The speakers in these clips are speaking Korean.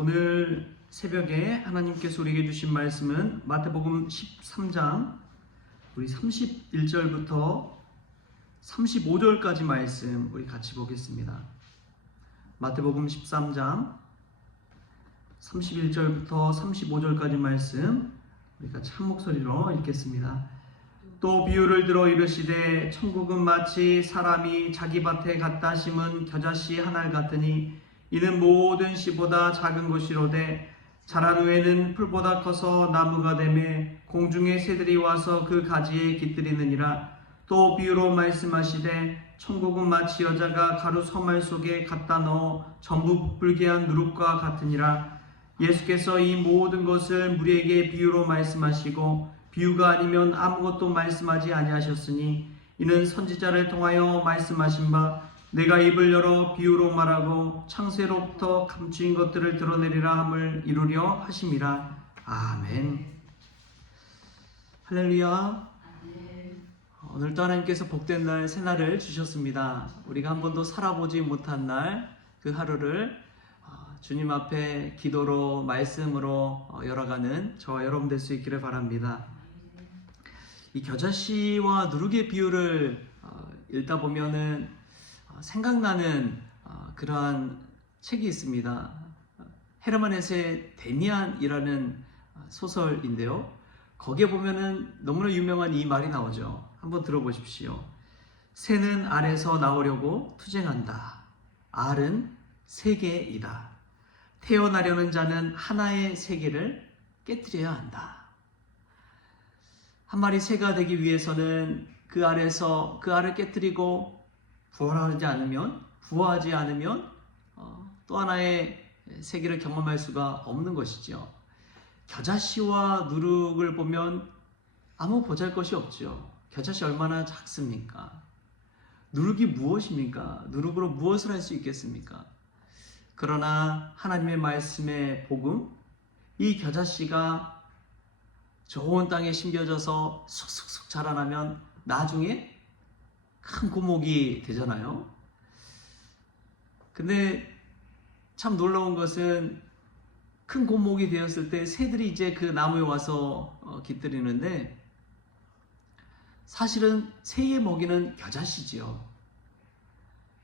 오늘 새벽에 하나님께서 우리에게 주신 말씀은 마태복음 13장 우리 31절부터 35절까지 말씀 우리 같이 보겠습니다. 마태복음 13장 31절부터 35절까지 말씀 우리 같이 한 목소리로 읽겠습니다. 또 비유를 들어 이르시되 천국은 마치 사람이 자기 밭에 갖다 심은 겨자씨 한 알 같으니 이는 모든 씨보다 작은 것이로되 자란 후에는 풀보다 커서 나무가 되매 공중의 새들이 와서 그 가지에 깃들이느니라. 또 비유로 말씀하시되 천국은 마치 여자가 가루 서말 속에 갖다 넣어 전부 부풀게 한 누룩과 같으니라. 예수께서 이 모든 것을 무리에게 비유로 말씀하시고 비유가 아니면 아무것도 말씀하지 아니하셨으니 이는 선지자를 통하여 말씀하신 바 내가 입을 열어 비유로 말하고 창세로부터 감추인 것들을 드러내리라 함을 이루려 하심이라. 아멘. 할렐루야. 오늘도 하나님께서 복된 날 새날을 주셨습니다. 우리가 한 번도 살아보지 못한 날 그 하루를 주님 앞에 기도로 말씀으로 열어가는 저와 여러분 될 수 있기를 바랍니다. 이 겨자씨와 누룩의 비유를 읽다 보면은 생각나는 그러한 책이 있습니다. 헤르만 헤세의 데미안이라는 소설인데요. 거기에 보면은 너무나 유명한 이 말이 나오죠. 한번 들어보십시오. 새는 알에서 나오려고 투쟁한다. 알은 세계이다. 태어나려는 자는 하나의 세계를 깨뜨려야 한다. 한 마리 새가 되기 위해서는 그 알에서 그 알을 깨뜨리고 부화하지 않으면 또 하나의 세계를 경험할 수가 없는 것이죠. 겨자씨와 누룩을 보면 아무 보잘것이 없죠. 겨자씨 얼마나 작습니까? 누룩이 무엇입니까? 누룩으로 무엇을 할 수 있겠습니까? 그러나 하나님의 말씀의 복음, 이 겨자씨가 좋은 땅에 심겨져서 쑥쑥쑥 자라나면 나중에 큰 고목이 되잖아요. 근데 참 놀라운 것은 큰 고목이 되었을 때 새들이 이제 그 나무에 와서 깃들이는데 사실은 새의 먹이는 겨자씨지요.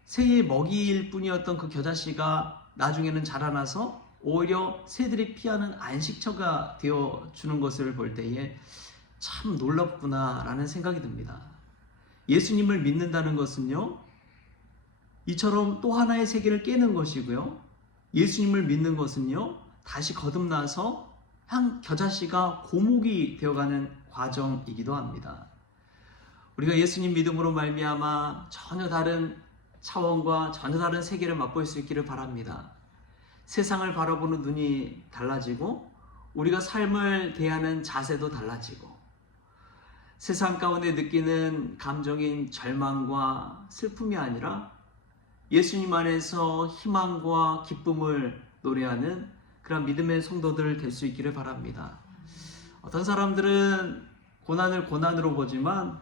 새의 먹이일 뿐이었던 그 겨자씨가 나중에는 자라나서 오히려 새들이 피하는 안식처가 되어주는 것을 볼 때에 참 놀랍구나라는 생각이 듭니다. 예수님을 믿는다는 것은요, 이처럼 또 하나의 세계를 깨는 것이고요, 예수님을 믿는 것은요, 다시 거듭나서 한 겨자씨가 고목이 되어가는 과정이기도 합니다. 우리가 예수님 믿음으로 말미암아 전혀 다른 차원과 전혀 다른 세계를 맛볼 수 있기를 바랍니다. 세상을 바라보는 눈이 달라지고 우리가 삶을 대하는 자세도 달라지고 세상 가운데 느끼는 감정인 절망과 슬픔이 아니라 예수님 안에서 희망과 기쁨을 노래하는 그런 믿음의 성도들 될 수 있기를 바랍니다. 어떤 사람들은 고난을 고난으로 보지만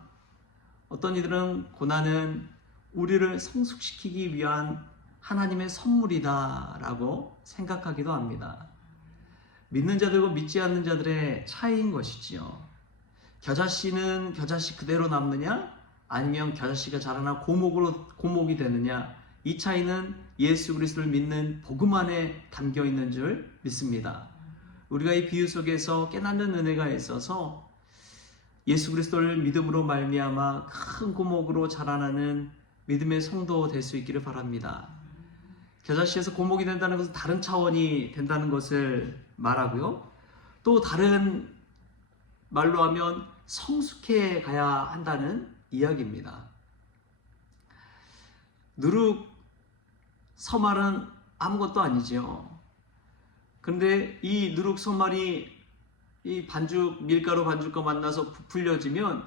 어떤 이들은 고난은 우리를 성숙시키기 위한 하나님의 선물이다 라고 생각하기도 합니다. 믿는 자들과 믿지 않는 자들의 차이인 것이지요. 겨자씨는 겨자씨 그대로 남느냐 아니면 겨자씨가 자라나 고목이 되느냐, 이 차이는 예수 그리스도를 믿는 복음 안에 담겨 있는 줄 믿습니다. 우리가 이 비유 속에서 깨닫는 은혜가 있어서 예수 그리스도를 믿음으로 말미암아 큰 고목으로 자라나는 믿음의 성도 될 수 있기를 바랍니다. 겨자씨에서 고목이 된다는 것은 다른 차원이 된다는 것을 말하고요. 또 다른 말로 하면 성숙해 가야 한다는 이야기입니다. 누룩 서말은 아무것도 아니죠. 그런데 이 누룩 서말이 이 밀가루 반죽과 만나서 부풀려지면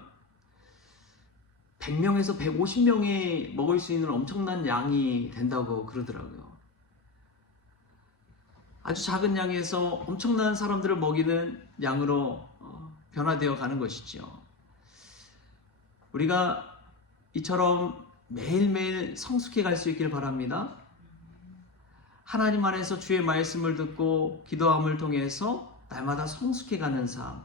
100명에서 150명이 먹을 수 있는 엄청난 양이 된다고 그러더라고요. 아주 작은 양에서 엄청난 사람들을 먹이는 양으로 변화되어 가는 것이죠. 우리가 이처럼 매일매일 성숙해 갈 수 있길 바랍니다. 하나님 안에서 주의 말씀을 듣고 기도함을 통해서 날마다 성숙해가는 삶,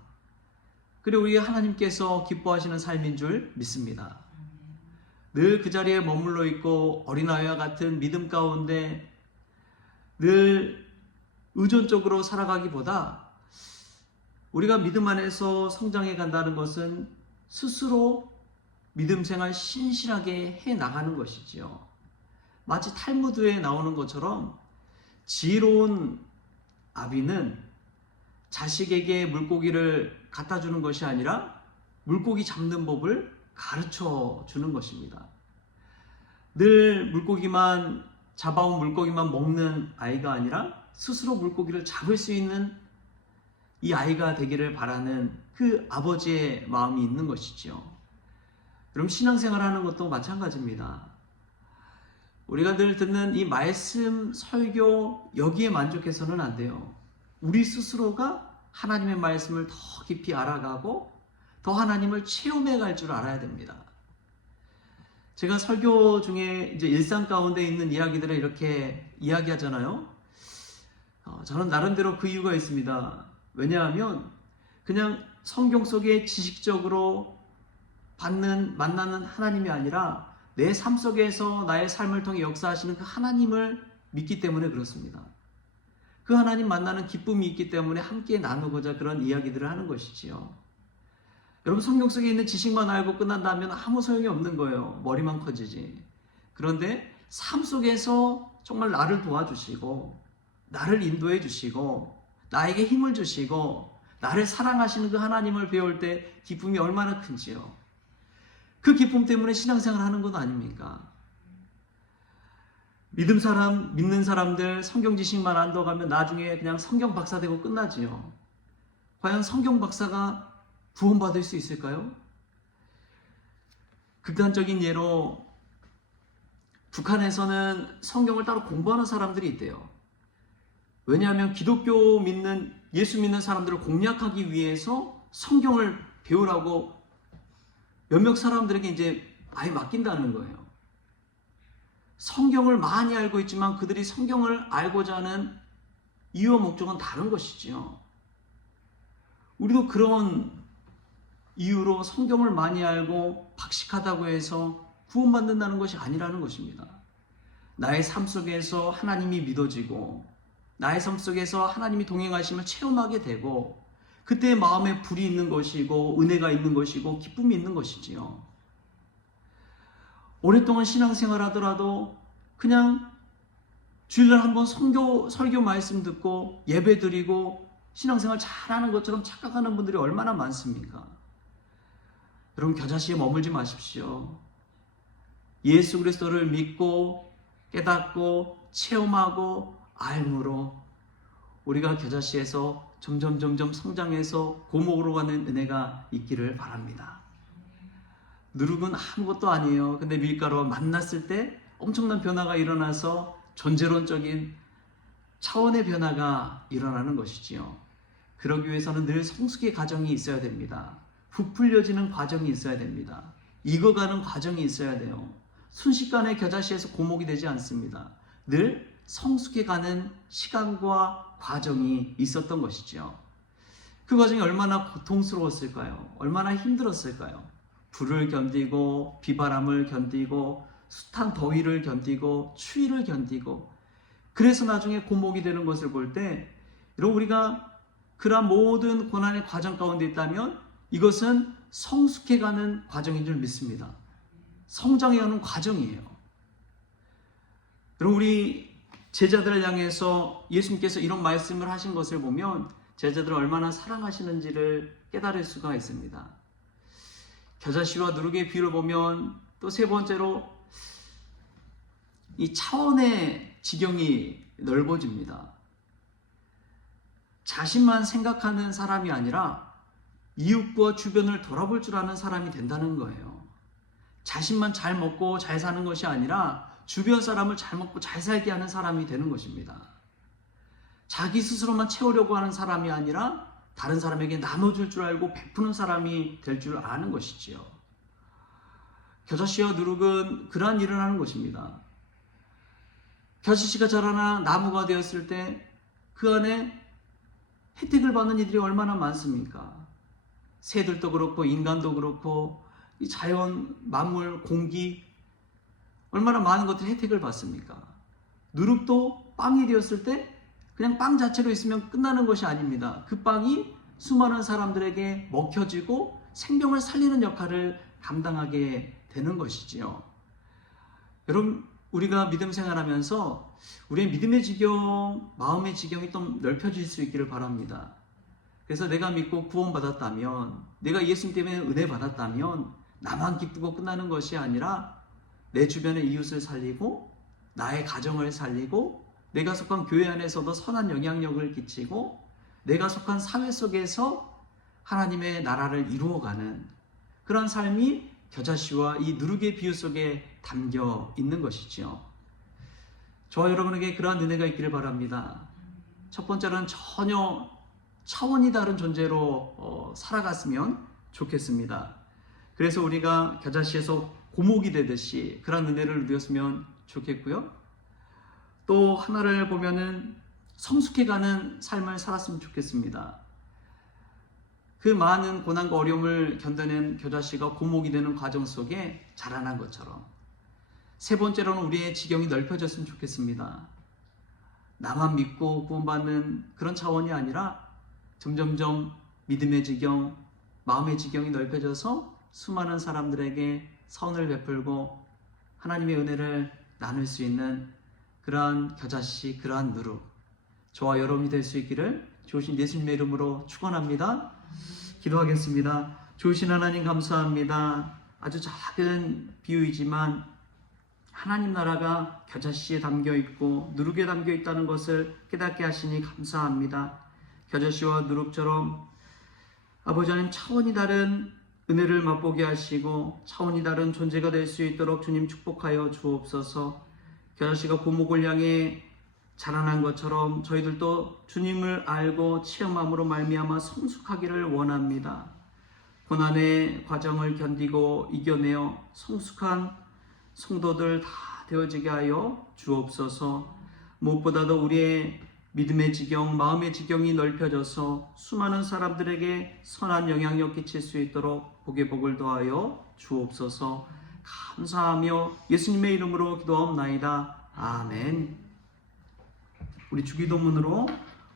그리고 우리 하나님께서 기뻐하시는 삶인 줄 믿습니다. 늘 그 자리에 머물러 있고 어린아이와 같은 믿음 가운데 늘 의존적으로 살아가기보다 우리가 믿음 안에서 성장해 간다는 것은 스스로 믿음 생활 신실하게 해 나가는 것이지요. 마치 탈무드에 나오는 것처럼 지혜로운 아비는 자식에게 물고기를 갖다 주는 것이 아니라 물고기 잡는 법을 가르쳐 주는 것입니다. 늘 잡아온 물고기만 먹는 아이가 아니라 스스로 물고기를 잡을 수 있는 이 아이가 되기를 바라는 그 아버지의 마음이 있는 것이죠. 여러분, 신앙생활하는 것도 마찬가지입니다. 우리가 늘 듣는 이 말씀, 설교, 여기에 만족해서는 안 돼요. 우리 스스로가 하나님의 말씀을 더 깊이 알아가고 더 하나님을 체험해 갈 줄 알아야 됩니다. 제가 설교 중에 이제 일상 가운데 있는 이야기들을 이렇게 이야기하잖아요. 저는 나름대로 그 이유가 있습니다. 왜냐하면 그냥 성경 속에 지식적으로 만나는 하나님이 아니라 내 삶 속에서 나의 삶을 통해 역사하시는 그 하나님을 믿기 때문에 그렇습니다. 그 하나님 만나는 기쁨이 있기 때문에 함께 나누고자 그런 이야기들을 하는 것이지요. 여러분, 성경 속에 있는 지식만 알고 끝난다면 아무 소용이 없는 거예요. 머리만 커지지. 그런데 삶 속에서 정말 나를 도와주시고 나를 인도해 주시고 나에게 힘을 주시고 나를 사랑하시는 그 하나님을 배울 때 기쁨이 얼마나 큰지요. 그 기쁨 때문에 신앙생활 하는 것 아닙니까? 믿는 사람들 성경 지식만 안더가면 나중에 그냥 성경 박사 되고 끝나지요. 과연 성경 박사가 구원받을 수 있을까요? 극단적인 예로 북한에서는 성경을 따로 공부하는 사람들이 있대요. 왜냐하면 예수 믿는 사람들을 공략하기 위해서 성경을 배우라고 몇몇 사람들에게 이제 아예 맡긴다는 거예요. 성경을 많이 알고 있지만 그들이 성경을 알고자 하는 이유와 목적은 다른 것이지요. 우리도 그런 이유로 성경을 많이 알고 박식하다고 해서 구원받는다는 것이 아니라는 것입니다. 나의 삶 속에서 하나님이 믿어지고 나의 삶 속에서 하나님이 동행하심을 체험하게 되고 그때 마음에 불이 있는 것이고 은혜가 있는 것이고 기쁨이 있는 것이지요. 오랫동안 신앙생활 하더라도 그냥 주일날 한번 설교 말씀 듣고 예배 드리고 신앙생활 잘하는 것처럼 착각하는 분들이 얼마나 많습니까? 여러분, 겨자씨에 머물지 마십시오. 예수 그리스도를 믿고 깨닫고 체험하고 알므로 우리가 겨자씨에서 점점 성장해서 고목으로 가는 은혜가 있기를 바랍니다. 누룩은 아무것도 아니에요. 근데 밀가루와 만났을 때 엄청난 변화가 일어나서 존재론적인 차원의 변화가 일어나는 것이지요. 그러기 위해서는 늘 성숙의 과정이 있어야 됩니다. 부풀려지는 과정이 있어야 됩니다. 익어가는 과정이 있어야 돼요. 순식간에 겨자씨에서 고목이 되지 않습니다. 늘 성숙해가는 시간과 과정이 있었던 것이죠. 그 과정이 얼마나 고통스러웠을까요? 얼마나 힘들었을까요? 불을 견디고 비바람을 견디고 숱한 더위를 견디고 추위를 견디고 그래서 나중에 고목이 되는 것을 볼 때 여러분, 우리가 그러한 모든 고난의 과정 가운데 있다면 이것은 성숙해가는 과정인 줄 믿습니다. 성장해가는 과정이에요. 여러분, 우리 제자들을 향해서 예수님께서 이런 말씀을 하신 것을 보면 제자들을 얼마나 사랑하시는지를 깨달을 수가 있습니다. 겨자씨와 누룩의 비유를 보면 또 세 번째로 이 차원의 지경이 넓어집니다. 자신만 생각하는 사람이 아니라 이웃과 주변을 돌아볼 줄 아는 사람이 된다는 거예요. 자신만 잘 먹고 잘 사는 것이 아니라 주변 사람을 잘 먹고 잘 살게 하는 사람이 되는 것입니다. 자기 스스로만 채우려고 하는 사람이 아니라 다른 사람에게 나눠줄 줄 알고 베푸는 사람이 될 줄 아는 것이지요. 겨자씨와 누룩은 그러한 일을 하는 것입니다. 겨자씨가 자라나 나무가 되었을 때 그 안에 혜택을 받는 이들이 얼마나 많습니까? 새들도 그렇고 인간도 그렇고 이 자연, 만물, 공기 얼마나 많은 것들이 혜택을 받습니까? 누룩도 빵이 되었을 때 그냥 빵 자체로 있으면 끝나는 것이 아닙니다. 그 빵이 수많은 사람들에게 먹혀지고 생명을 살리는 역할을 감당하게 되는 것이지요. 여러분, 우리가 믿음 생활하면서 우리의 믿음의 지경, 마음의 지경이 좀 넓혀질 수 있기를 바랍니다. 그래서 내가 믿고 구원받았다면, 내가 예수님 때문에 은혜 받았다면 나만 기쁘고 끝나는 것이 아니라 내 주변의 이웃을 살리고 나의 가정을 살리고 내가 속한 교회 안에서도 선한 영향력을 끼치고 내가 속한 사회 속에서 하나님의 나라를 이루어가는 그런 삶이 겨자씨와 이 누룩의 비유 속에 담겨 있는 것이죠. 저와 여러분에게 그러한 은혜가 있기를 바랍니다. 첫 번째로는 전혀 차원이 다른 존재로 살아갔으면 좋겠습니다. 그래서 우리가 겨자씨에서 고목이 되듯이 그런 은혜를 누렸으면 좋겠고요. 또 하나를 보면은 성숙해가는 삶을 살았으면 좋겠습니다. 그 많은 고난과 어려움을 견뎌낸 겨자씨가 고목이 되는 과정 속에 자라난 것처럼 세 번째로는 우리의 지경이 넓혀졌으면 좋겠습니다. 나만 믿고 구원받는 그런 차원이 아니라 점점점 믿음의 지경, 마음의 지경이 넓혀져서 수많은 사람들에게 선을 베풀고 하나님의 은혜를 나눌 수 있는 그러한 겨자씨, 그러한 누룩, 저와 여러분이 될 수 있기를 주신 예수님의 이름으로 축원합니다. 기도하겠습니다. 주신 하나님 감사합니다. 아주 작은 비유이지만 하나님 나라가 겨자씨에 담겨 있고 누룩에 담겨 있다는 것을 깨닫게 하시니 감사합니다. 겨자씨와 누룩처럼 아버지 하나님 차원이 다른 은혜를 맛보게 하시고 차원이 다른 존재가 될 수 있도록 주님 축복하여 주옵소서. 겨자씨가 고목을 향해 자라난 것처럼 저희들도 주님을 알고 체험함으로 말미암아 성숙하기를 원합니다. 고난의 과정을 견디고 이겨내어 성숙한 성도들 다 되어지게 하여 주옵소서. 무엇보다도 우리의 믿음의 지경, 마음의 지경이 넓혀져서 수많은 사람들에게 선한 영향력 끼칠 수 있도록 복의 복을 더하여 주옵소서. 감사하며 예수님의 이름으로 기도하옵나이다. 아멘. 우리 주기도문으로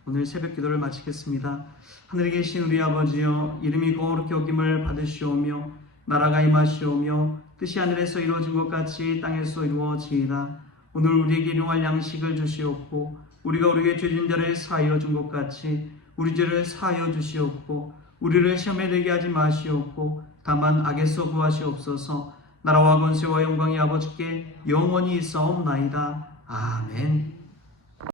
오늘 새벽 기도를 마치겠습니다. 하늘에 계신 우리 아버지여, 이름이 거룩히 여김을 받으시오며 나라가 임하시오며 뜻이 하늘에서 이루어진 것 같이 땅에서 이루어지이다. 오늘 우리에게 일용할 양식을 주시옵고 우리가 우리에게 죄진 자를 사하여 준 것 같이 우리 죄를 사하여 주시옵고 우리를 시험에 들게 하지 마시옵고 다만 악에서 구하시옵소서. 나라와 권세와 영광이 아버지께 영원히 있사옵나이다. 아멘.